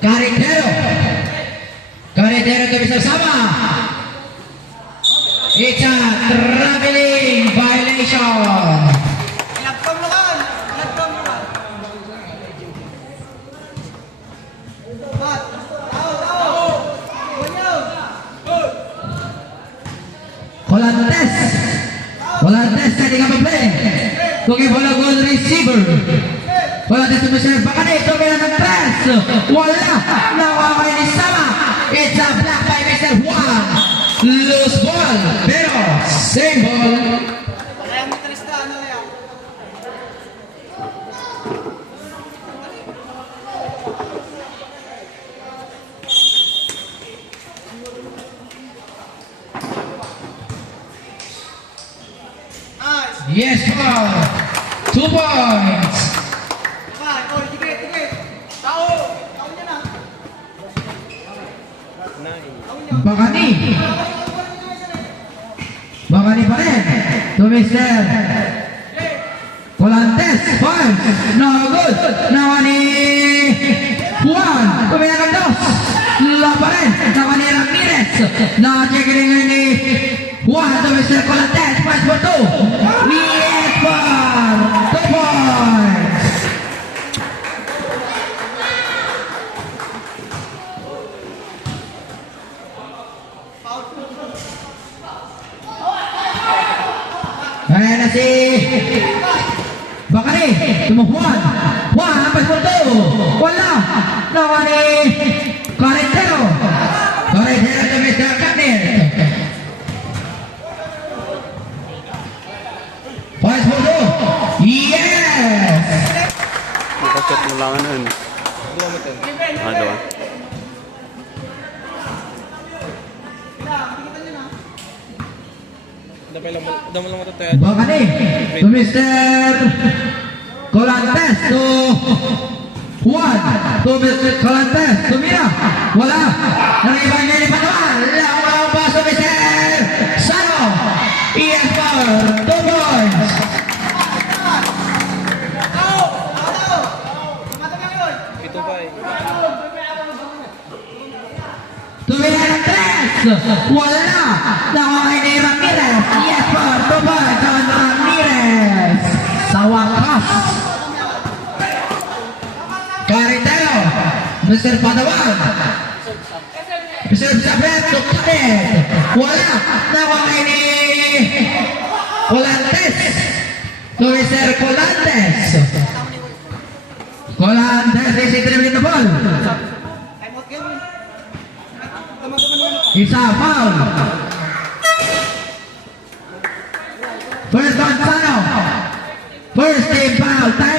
Carretero. Carretero to Mr. Sama. It's a traveling violation. Volantes tadi kami play. Kung bola goal receiver. Volantes to Mr. Bakani. Tumira ng press. Wala. Nawaway ni Sama. It's a block by Mr. Juan. Loose ball. Pero same ball. Yes, ball. 2 points. Bakani. Bakani pa rin. To Mr. Volantes. Points. No good. Nawa ni Juan. Kumilang dos. Lula pa rin. Nawa ni Ramirez. Na-check rin ni Juan to Mr. Volantes. Points for 2. Yes, for 2 points. Ayan na si Bakani. Tumuhuan. Juan, points for 2. Wala. Nawa ni Carretero. Carretero to Mr. Capner. Points for 2. Yes! Nakachat mo lang nun. Dua. Bakani to Mr. Volantes to Juan to Mr. Volantes to Mira. Wala. Nariban niya ni Panawan. Lawang pass to Mr. Sano. Yes, for 2 points. Tumira ng 3. Wala. Nakakay ni Ramirez. Yes, for 2 points on Ramirez. Sa wakas. Carretero. Mr. Padawan. Mr. Sabret. Tuktanet. Wala. Nakakay ni Volantes. To Mr. Volantes. Volantes is interviewing the ball. Isa foul. First on Sano. First team foul. Time